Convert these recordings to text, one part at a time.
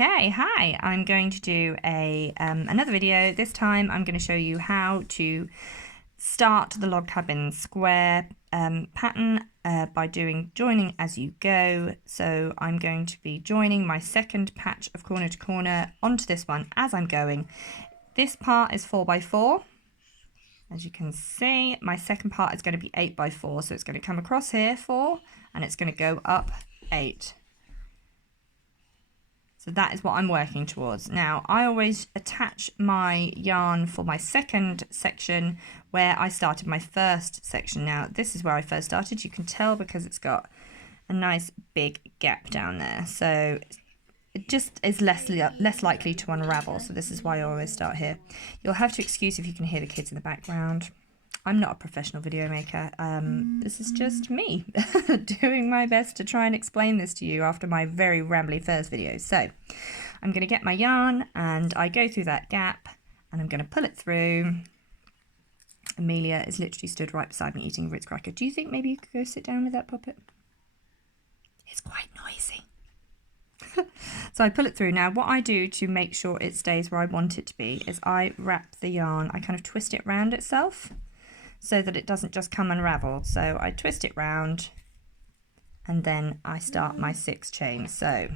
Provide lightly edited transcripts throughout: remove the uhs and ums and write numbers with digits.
Okay, hi, I'm going to do another video. This time I'm going to show you how to start the log cabin square pattern by joining as you go. So I'm going to be joining my second patch of corner to corner onto this one as I'm going. This part is 4x4. As you can see, my second part is going to be 8x4. So it's going to come across here 4 and it's going to go up 8. So that is what I'm working towards. Now, I always attach my yarn for my second section where I started my first section. Now, this is where I first started. You can tell because it's got a nice big gap down there. So it just is less likely to unravel. So this is why I always start here. You'll have to excuse if you can hear the kids in the background. I'm not a professional video maker. This is just me doing my best to try and explain this to you after my very rambly first video. So I'm going to get my yarn and I go through that gap and I'm going to pull it through. Amelia is literally stood right beside me eating a Ritz cracker. Do you think maybe you could go sit down with that puppet? It's quite noisy. So I pull it through. Now what I do to make sure it stays where I want it to be is I wrap the yarn, I kind of twist it around itself, so that it doesn't just come unraveled. So I twist it round and then I start my 6 chains. So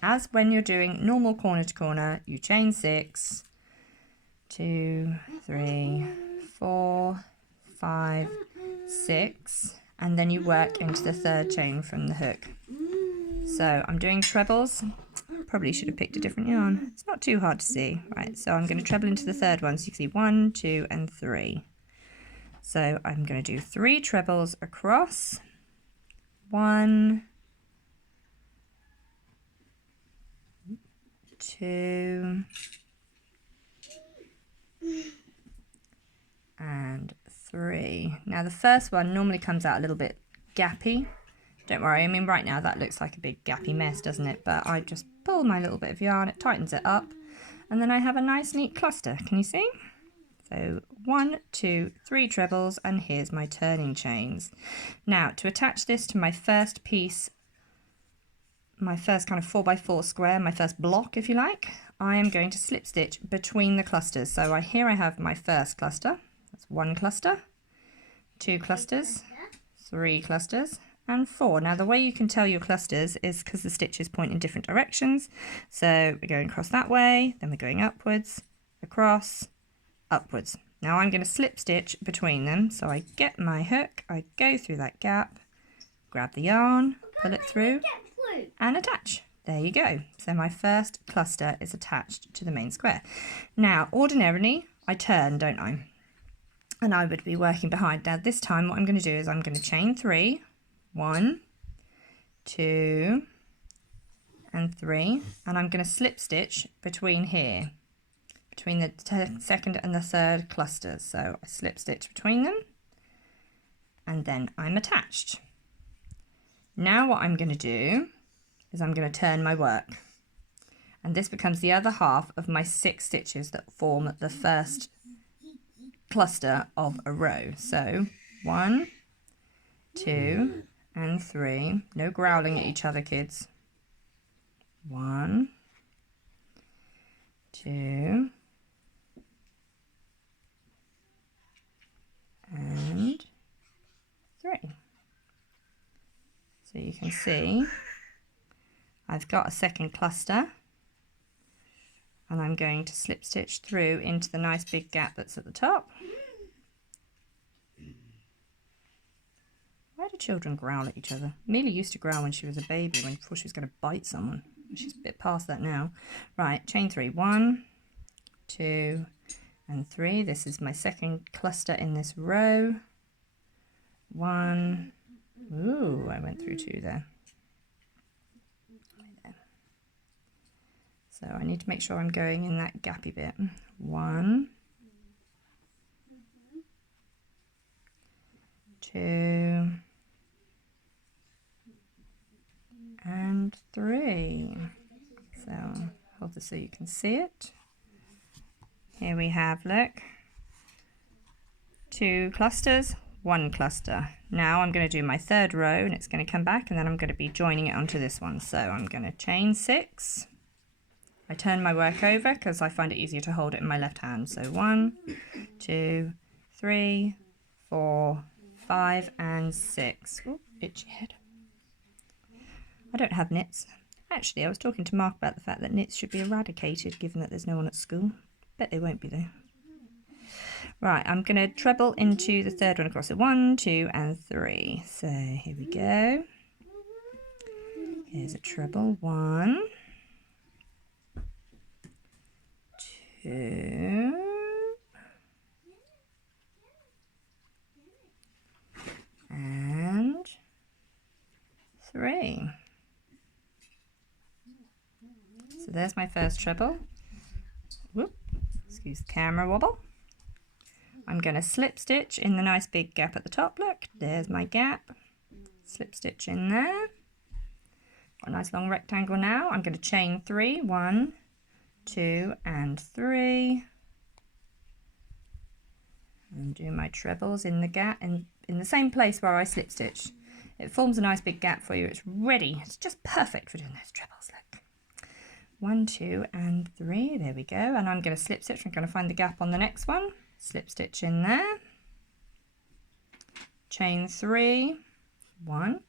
as when you're doing normal corner to corner, you chain 6, 2, 3, 4, 5, 6, and then you work into the 3rd chain from the hook. So I'm doing trebles. Probably should have picked a different yarn. It's not too hard to see. Right, so I'm going to treble into the 3rd one. So you can see 1, 2, and 3. So I'm going to do 3 trebles across, 1, 2, and 3. Now the first one normally comes out a little bit gappy. Don't worry, I mean right now that looks like a big gappy mess, doesn't it? But I just pull my little bit of yarn, it tightens it up, and then I have a nice neat cluster. Can you see? So 1, 2, 3 trebles, and here's my turning chains. Now to attach this to my first piece, my first kind of 4x4 square, my first block if you like, I am going to slip stitch between the clusters. So here I have my first cluster, that's 1 cluster, 2 clusters, 3 clusters, and 4. Now the way you can tell your clusters is because the stitches point in different directions. So we're going across that way, then we're going upwards, across, upwards. Now I'm going to slip stitch between them. So I get my hook, I go through that gap, grab the yarn, pull it through and attach. There you go. So my first cluster is attached to the main square. Now ordinarily I turn, don't I? And I would be working behind. Now this time what I'm going to do is I'm going to chain 3, 1, 2 and 3, and I'm going to slip stitch between here, between the 2nd and the 3rd clusters. So I slip stitch between them and then I'm attached. Now what I'm going to do is I'm going to turn my work, and this becomes the other half of my 6 stitches that form the first cluster of a row. So 1, 2 and 3. No growling at each other, kids. 1, 2 and 3. So you can see I've got a second cluster and I'm going to slip stitch through into the nice big gap that's at the top. Why do children growl at each other? Amelia used to growl when she was a baby, before she was going to bite someone. She's a bit past that now. Right, chain 3, 1, 2 and 3. This is my second cluster in this row. 1, ooh, I went through 2 there. So I need to make sure I'm going in that gappy bit. 1, 2 and 3. So hold this so you can see it. Here we have, look, 2 clusters, 1 cluster. Now I'm going to do my 3rd row and it's going to come back, and then I'm going to be joining it onto this one. So I'm going to chain 6, I turn my work over because I find it easier to hold it in my left hand. So 1, 2, 3, 4, 5 and 6. Ooh, itchy head. I don't have knits. Actually, I was talking to Mark about the fact that knits should be eradicated given that there's no one at school. Bet they won't be though. Right, I'm going to treble into the third one across. So 1, 2 and 3. So here we go. Here's a treble. 1, 2, and 3. So there's my first treble. Whoop, excuse the camera wobble. I'm going to slip stitch in the nice big gap at the top. Look, there's my gap. Slip stitch in there. Got a nice long rectangle now. I'm going to chain 3. 1, 2 and 3. And do my trebles in the gap and in the same place where I slip stitch. It forms a nice big gap for you. It's ready. It's just perfect for doing those trebles. Look. 1, 2 and 3. There we go. And I'm going to slip stitch. I'm going to find the gap on the next one. Slip stitch in there. Chain 3. 1,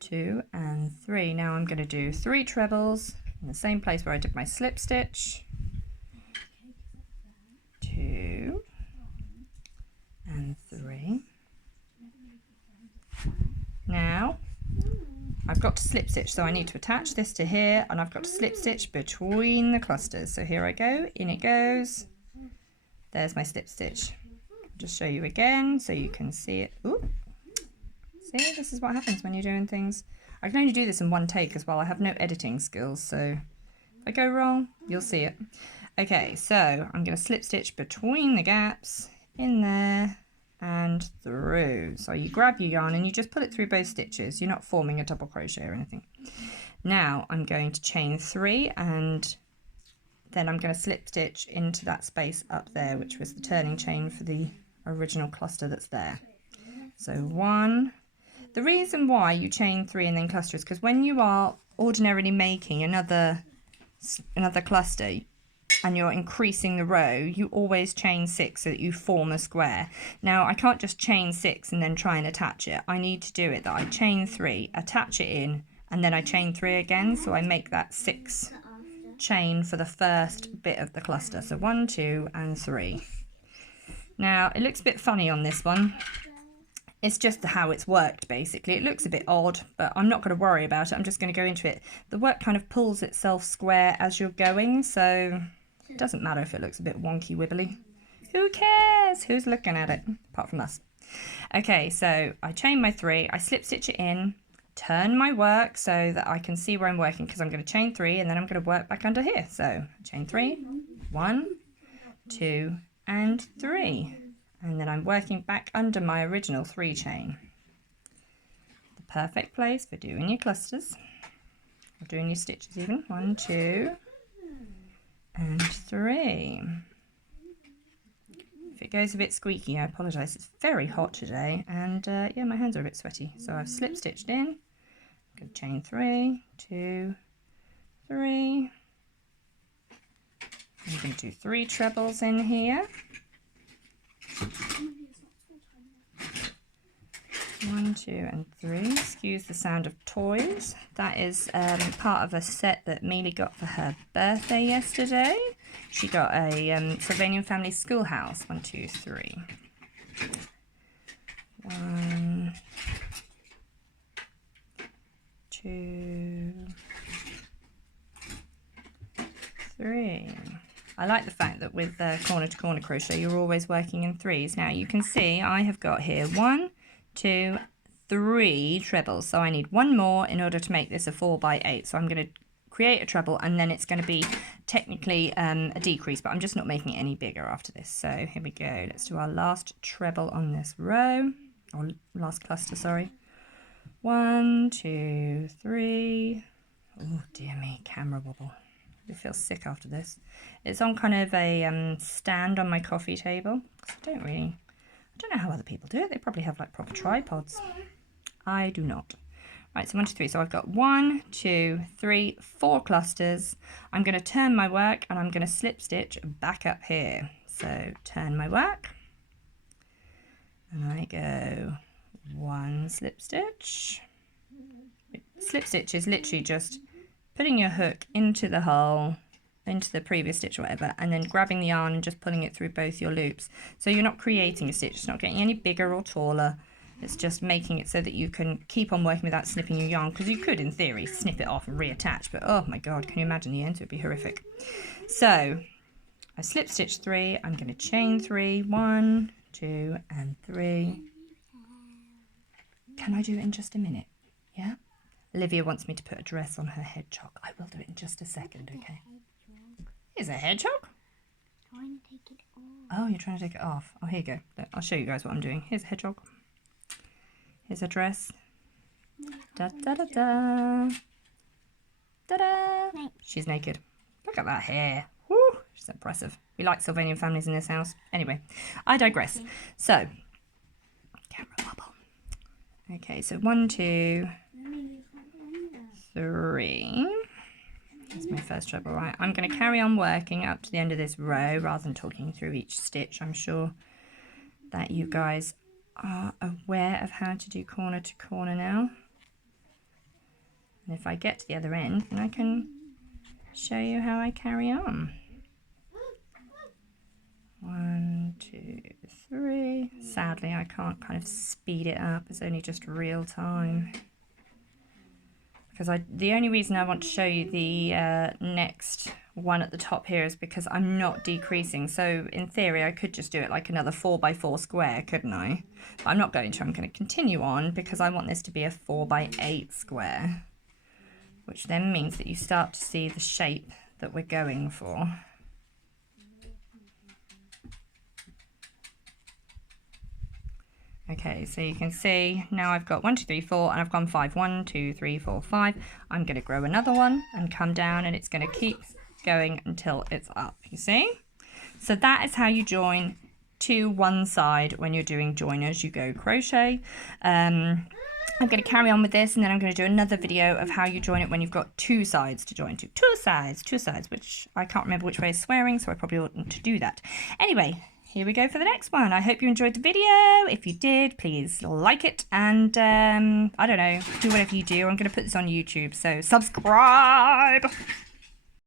2 and 3. Now I'm going to do 3 trebles in the same place where I did my slip stitch. 2 and 3. Now I've got to slip stitch, so I need to attach this to here, and I've got to slip stitch between the clusters. So here I go, in it goes. There's my slip stitch. Just show you again so you can see it. Ooh. See, this is what happens when you're doing things. I can only do this in one take as well. I have no editing skills, so if I go wrong, you'll see it. Okay, so I'm going to slip stitch between the gaps, in there and through. So you grab your yarn and you just pull it through both stitches. You're not forming a double crochet or anything. Now I'm going to chain 3 and then I'm going to slip stitch into that space up there, which was the turning chain for the original cluster that's there. So 1. The reason why you chain 3 and then cluster is because when you are ordinarily making another cluster and you're increasing the row, you always chain 6 so that you form a square. Now I can't just chain 6 and then try and attach it. I need to do it that I chain 3, attach it in, and then I chain 3 again, so I make that 6 chain for the first bit of the cluster. So 1, 2 and 3. Now it looks a bit funny on this one. It's just how it's worked basically. It looks a bit odd, but I'm not going to worry about it. I'm just going to go into it. The work kind of pulls itself square as you're going, so it doesn't matter if it looks a bit wonky wibbly. Who cares? Who's looking at it? Apart from us. Okay, so I chain my 3, I slip stitch it in, turn my work so that I can see where I'm working, because I'm going to chain 3 and then I'm going to work back under here. So chain 3, 1, 2 and 3. And then I'm working back under my original 3 chain. The perfect place for doing your clusters, or doing your stitches even. 1, 2 and 3. If it goes a bit squeaky, I apologise. It's very hot today, and yeah, my hands are a bit sweaty. So I've slip stitched in. I'm going to chain 3, 2, 3. I'm going to do 3 trebles in here. 1, 2 and 3. Excuse the sound of toys. That is part of a set that Mealy got for her birthday yesterday. She got a Sylvanian Family Schoolhouse. 1, 2, 3. 1, 2, 3. I like the fact that with corner to corner crochet you're always working in 3s. Now you can see I have got here 1, 2, 3 trebles, so I need 1 more in order to make this a 4x8. So I'm going to create a treble and then it's going to be technically a decrease, but I'm just not making it any bigger after this. So here we go. Let's do our last treble on this row, or last cluster, sorry. 1, 2, 3. Oh dear me, camera wobble. I feel sick after this. It's on kind of a stand on my coffee table. I don't know how other people do it. They probably have like proper tripods. I do not. Right, so 1, 2, 3. So I've got 1, 2, 3, 4 clusters. I'm going to turn my work and I'm going to slip stitch back up here. So turn my work and I go 1 slip stitch. Slip stitch is literally just putting your hook into the hole, into the previous stitch or whatever, and then grabbing the yarn and just pulling it through both your loops. So you're not creating a stitch, it's not getting any bigger or taller. It's just making it so that you can keep on working without snipping your yarn, because you could, in theory, snip it off and reattach, but oh my god, can you imagine the end? It would be horrific. So I slip stitch 3, I'm going to chain 3, 1, 2 and 3. Can I do it in just a minute? Yeah? Olivia wants me to put a dress on her hedgehog. I will do it in just a second, okay? Here's a hedgehog. Trying to take it off. Oh, you're trying to take it off. Oh, here you go. Look, I'll show you guys what I'm doing. Here's a hedgehog. Here's a dress. Da da da da. Da da. She's naked. Look at that hair. Woo! She's impressive. We like Sylvanian families in this house. Anyway, I digress. So, camera wobble. Okay, so 1, 2, 3. That's my first treble, right? I'm going to carry on working up to the end of this row rather than talking through each stitch. I'm sure that you guys are aware of how to do corner to corner now. And if I get to the other end, then I can show you how I carry on. 1, 2, 3. Sadly, I can't kind of speed it up. It's only just real time. Because the only reason I want to show you the next one at the top here is because I'm not decreasing. So in theory, I could just do it like another 4x4 square, couldn't I? But I'm not going to. I'm going to continue on because I want this to be a 4x8 square, which then means that you start to see the shape that we're going for. Okay, so you can see now I've got 1, 2, 3, 4, and I've gone 5. 1, 2, 3, 4, 5. I'm going to grow another one and come down, and it's going to keep going until it's up, you see? So that is how you join to one side when you're doing join as you go crochet. I'm going to carry on with this, and then I'm going to do another video of how you join it when you've got 2 sides to join to. 2 sides, which I can't remember which way is swearing, so I probably oughtn't to do that. Anyway, here we go for the next one. I hope you enjoyed the video. If you did, please like it and, I don't know, do whatever you do. I'm going to put this on YouTube, so subscribe.